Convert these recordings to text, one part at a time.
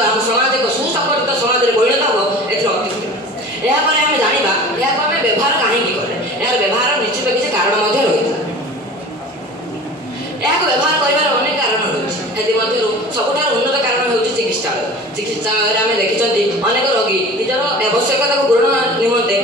आम समाज एक सुसंगठित समाज परिणत हम अत्युक्ति। यापर आम जाना या आम व्यवहार कहीं कले यार व्यवहार निश्चित किसी कारण रही व्यवहार कर अनेक कारण रही सबुठ उन्नत कारण हूँ चिकित्सालय। चिकित्सालय आम देखी अनेक रोगी निजर आवश्यकता को पूरण निमंते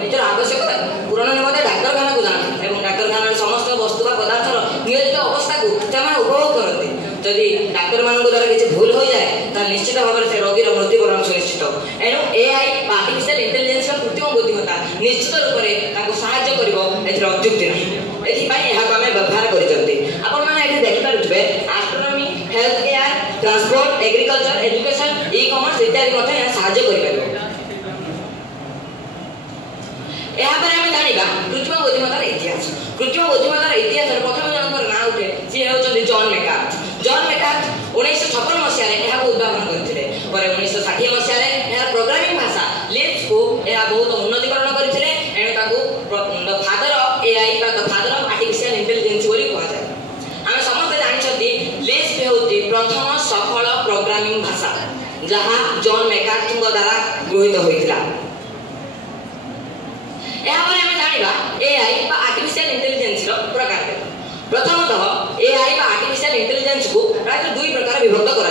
निजर आवश्यकता पूरण निमंते डाक्तखाना को जाती और डाक्तखाना समस्त वस्तु पदार्थर नियोजित अवस्था को उपभोग करती। जदि डाक्तर मान द्वारा किसी भूल हो जाए निश्चित भाव में से रोगीर मृत्युवरण सुनिश्चित। एणु एआई आर्टिफिशियल इंटेलिजेंस कृत्रिम बुद्धिमत्ता निश्चित रूप से साहाय्य कर अत्युक्ति ना एपाई आम व्यवहार कर देखिपे astronomy health care transport agriculture education e commerce इत्यादि साहाय्य कर जाना कृत्रिम बुद्धिमत्तार इतिहास। कृत्रिम बुद्धिमत्तार इतिहास प्रथम जनकर ना उठे सी होती जॉन मेकार्थ। जॉन मेकार्थ 1956 मसीह उद्भावन करते 1960 मसीह प्रोग्रामिंग भाषा लिस्प को बहुत उन्नतीकरण करते। The father of AI the father of artificial intelligence कहुए। आम समस्त जानते लिस्प होती प्रथम सफल प्रोग्रामिंग भाषा जहाँ जॉन मेकार्थ द्वारा गृहीत होता। जाना एआई आर्टिफिशियल इंटेलिजेंस प्रकार। प्रथमतः एआई आर्टिफिशियल इंटेलिजेंस को प्राय दुई प्रकार विभक्त कर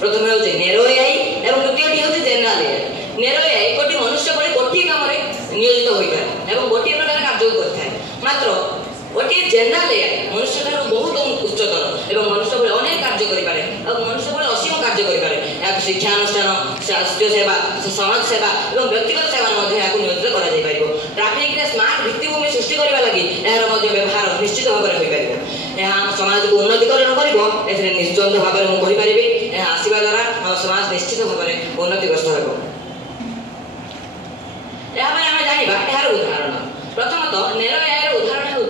प्रथम हूँ नेरो एआई और द्वितीय हूँ जेनराल एआई। नेरो एआई गोटे मनुष्य पर गोटे कम नियोजित होता है और गोटे प्रकार कार्य करता है। मात्र गोटे जेनराल एआई मनुष्य ठार बहुत उच्चतर और मनुष्य भाई अनेक कार्य करें और मनुष्य भाई असीम कार्य करें। शिक्षानुष्ठान स्वास्थ्य सेवा समाज सेवा और व्यक्तिगत सेवा नियोजित कर ट्राफिक स्मार्ट भित्तिभूमि सृष्टि करने लगी यार व्यवहार निश्चित भाव में हो समाज को उन्नतीकरण कर निश्चित भाव में मुझे आसवा द्वारा समाज निश्चित भाव में उन्नतिग्रस्त हो। आम जाना यार उदाहरण प्रथमतः नेरो एआई उदाहरण हूँ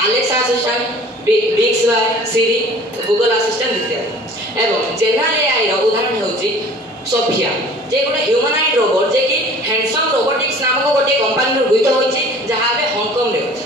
अलेक्सा असिस्टेंट बिक्सबाय सिरी गूगल असिस्टेंट इत्यादि। एवं जेनराल एआई उदाहरण हूँ सोफिया जे गोटे ह्यूमनाइड रोबोट जे कि हैंडसम रोबोटिक्स नामक गोटे कंपनी गृहीत होती जहाँ हांगकांग में अच्छी।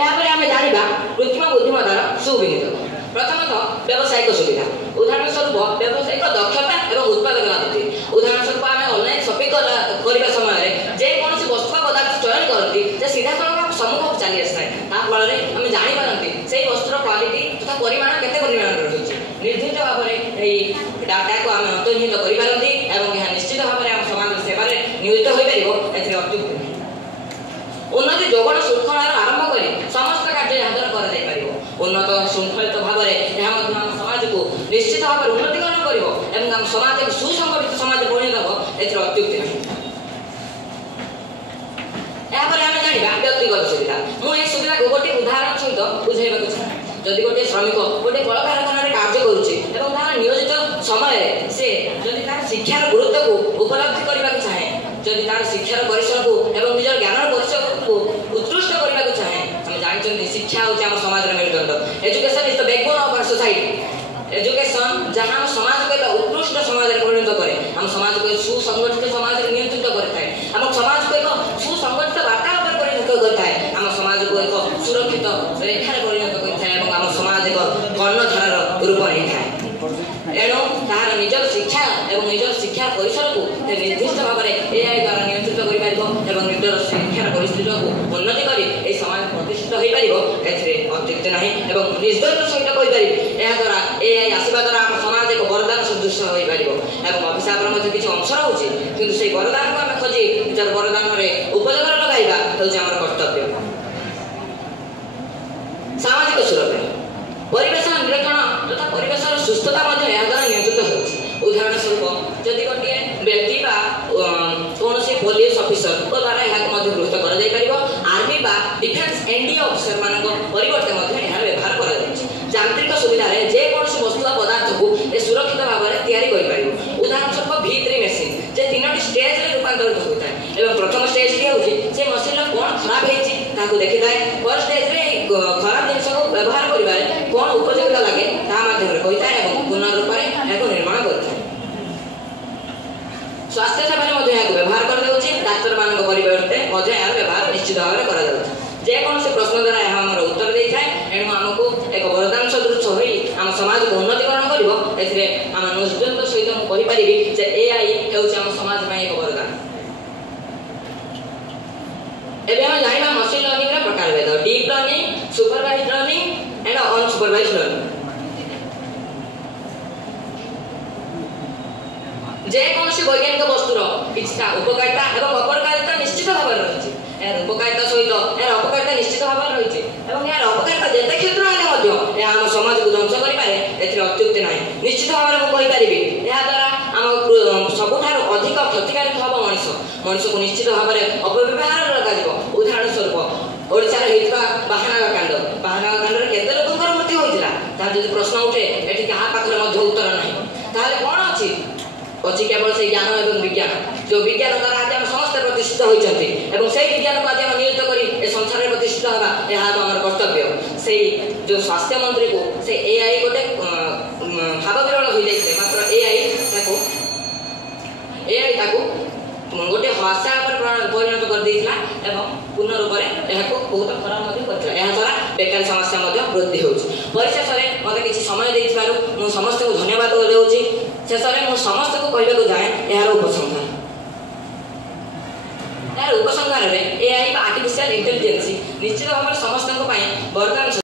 आम जाना कृत्रिम बुद्धिमत्तार सुविनियोग। प्रथमतः व्यावसायिक सुविधा उदाहरण स्वरूप व्यावसायिक दक्षता और उत्पादकता वृद्धि। उदाहरण स्वरूप आम ऑनलाइन शॉपिंग करने समय जेकोसी वस्तु पदार्थ चयन करती सीधा सड़क सम्मुख को चली आसाए फल आम जापारती से वस्तुर क्वालिटी तथा परिमाण केते परिमाण रही निर्धारित भाव में डाटा को आम अंतर्निहित करपारती और यह निश्चित भाव में आम समाज सेवा नियोजित हो पार अत्युक्ति। उन्नति जोगण श्रृंखलार आरंभ कर समस्त कार्य यहाँ द्वारा उन्नत श्रृंखलित भाव में समाज को निश्चित भाव में उन्नतीकरण कर समाज एक सुसंगठित समाज परिणत हम अत्युक्ति नहीं। आम जाना व्यक्तिगत सुविधा मुझे सुविधा को गोटे उदाहरण सहित बुझाइबा चाहे। जदि गोटे श्रमिक गोटे कल कारखाना कार्य कर नियोजित समय से जदि तार शिक्षार गुरुत्व को उपलब्धि करने चाहे जदि तार शिक्षार परिसर को और निजर ज्ञान परिसर को उत्कृष्ट करने चाहे आम जानते शिक्षा हूँ आम समाज मेरुदंड। Education is the backbone of our society. Education जहाँ आम समाज को एक उत्कृष्ट समाज परिणत करे आम समाज को सुसंगठित समाज नियंत्रित करता है आम समाज को एक सुसंगठित वार्तालाप परिणत करता है आम समाज को एक सुरक्षित रेखार परिणत करता है आम समाज एक कर्णधार रूप नहीं था। एणु तार निजर शिक्षा और निजर शिक्षा परिसर को निर्दिष्ट भाव में एआई द्वारा नियंत्रित कर निजर शिक्षार परिस्थिति को उन्नति कर समाज प्रतिष्ठित हो पार अत्युक्ति ना निर्दय सहित कहीपर द्वारा एआई आसवा द्वारा आम समाज एक वरदान सदृश हो पार अभिशापर किसी अंश रोचे कि वरदान को आम खोजी निजर वरदान उपयोग लगाइबा हूँ आम कर्तव्य। सामाजिक सुरक्षा परिवेश निरीक्षण तथा परिवेश सुस्थता द्वारा नियंत्रित हो। उदाहरण स्वरूप जदि गोटे व्यक्ति कौन पुलिस ऑफिसर द्वारा यह गृहीत कर आर्मी डिफेन्स एनडीए ऑफिसर मान परिवर्तन व्यवहार कर यांत्रिक सुविधा जेकोसी वस्तु पदार्थ को सुरक्षित भाव में तैयारी उदाहरण स्वरूप V3 मेसीन जे 3टी स्टेज में रूपांतरित होता है। प्रथम स्टेज से मशीन कौन खराब है देखी थाए फर्स्ट स्टेज में खराब जिन को व्यवहार कर कौन उपयोगिता लगे कही था पुनर्रूप निर्माण करता है। स्वास्थ्य सेवा व्यवहार कर डाक्तर मान परिवर्ते यार व्यवहार निश्चित भाव में जेकोसी प्रश्न द्वारा उत्तर दे था। एणु आमको एक वरदान सदृश समाज को उन्नतिकरण करिवो एथिरे हम निश्चित सहित मु कहि परिबि जे एआई हेउछि हम समाज में एक वरदान। एबे हम जानिबा मशीन लर्निंग रा प्रकार भेद deep learning, supervised learning and unsupervised learning. जे कौन से वैज्ञानिक वस्तुर किछटा उपकारिता एवं अपकारिता निश्चित भाव रही यार उपकारिता सहित यार अपकारिता निश्चित भाव रही एवं यार अपकारिता जेते क्षेत्र में मध्य या हम समाज को ध्वंस करि पारे एथि अत्युक्ति नाही। निश्चित भाव में कहि परिबि या द्वारा हम सबुठार अधिक क्षतिकारक हबो मनुष्य को निश्चित भाव में अपव्यवहार लगा दिबो। उदाहरण स्वरूप ओडिसा रे हेतबा बाहानगा कांड रे केते लोकंकर मृत्यु होइतिला ता जदि प्रश्न उठे एठी कहा पाखरे मध्य उत्तर नाही ताले कोन अछि अच्छी केवल से ज्ञान एवं विज्ञान जो विज्ञान द्वारा आज हम समस्त प्रतिष्ठित होइछन्ति एवं से विज्ञान को आज हम नियोजित करी ए संसार में प्रतिष्ठित होगा यह हमर कर्तव्य। से जो स्वास्थ्य मंत्री को से एआई गोटे भाव विरल हो जाइछे मात्र एआई ताको गोटे भाषा पर परिणत कर देइछला एवं पूर्ण रूप में एहाको बहुत खराब मध्य करथिला। एहा द्वारा बेकारी समस्या मध्य वृद्धि होउछि। परिशेष रे मते किछि समय देइछबारु मु समस्त को धन्यवाद देउछि। शेष में मुझे समस्त को कहवाक जाए यार उपसंहार में एआई आर्टिफिशियल इंटेलिजेंस निश्चित भाव में समस्त वरदान।